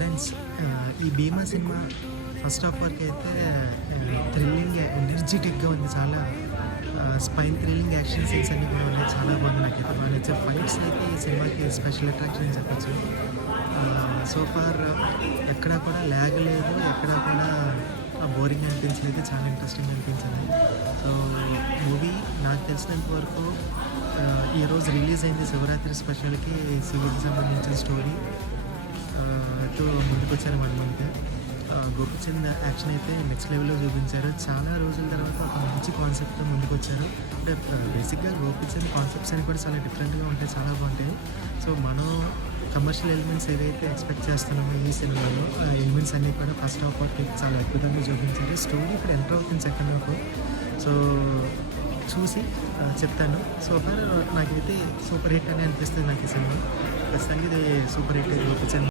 Friends ఈ 'భీమా' cinema first half వరకు అయితే థ్రిల్లింగ్, ఎనర్జిటిక్‌గా ఉంది. చాలా స్పైన్ థ్రిల్లింగ్ యాక్షన్ సీన్స్ అన్నీ కూడా ఉన్నాయి. చాలా బాగుంది. నాకైతే బాగా నచ్చాయి. ఫైట్స్ అయితే ఈ సినిమాకి స్పెషల్ అట్రాక్షన్ అని చెప్పొచ్చు. సో ఫార్ ఎక్కడా కూడా ల్యాగ్ లేదు. ఎక్కడా కూడా బోరింగ్ అనిపించలేదు. చాలా ఇంట్రెస్టింగ్ అనిపించింది. సో మూవీ నాకు తెలిసినంత వరకు ఈరోజు రిలీజ్ అయింది శివరాత్రి స్పెషల్‌కి శివుడికి సంబంధించిన స్టోరీ తో ముందుకొచ్చారు 1 మంత్. గోపీచంద్ యాక్షన్ అయితే నెక్స్ట్ లెవెల్‌లో చూపించారు. చాలా రోజుల తర్వాత ఒక మంచి కాన్సెప్ట్‌తో ముందుకొచ్చారు. అంటే బేసిక్‌గా గోపీచంద్ కాన్సెప్ట్స్ అన్ని కూడా చాలా డిఫరెంట్‌గా ఉంటాయి. చాలా బాగుంటాయి. సో మనం కమర్షియల్ ఎలిమెంట్స్ ఏవైతే ఎక్స్‌పెక్ట్ చేస్తున్నామో ఈ సినిమాలో ఆ ఎలిమెంట్స్ అన్నీ కూడా ఫస్ట్ హాఫ్ వరకు చాలా అద్భుతంగా చూపించారు. స్టోరీ ఇప్పుడు ఎంటర్ అవుతుంది సెకండ్ హాఫ్. సో చూసి చెప్తాను. సో ఫార్ నాకైతే సూపర్ హిట్ అని అనిపిస్తుంది నాకు ఈ సినిమా. ప్రస్తుతానికి ఇది సూపర్ హిట్ గోపీచంద్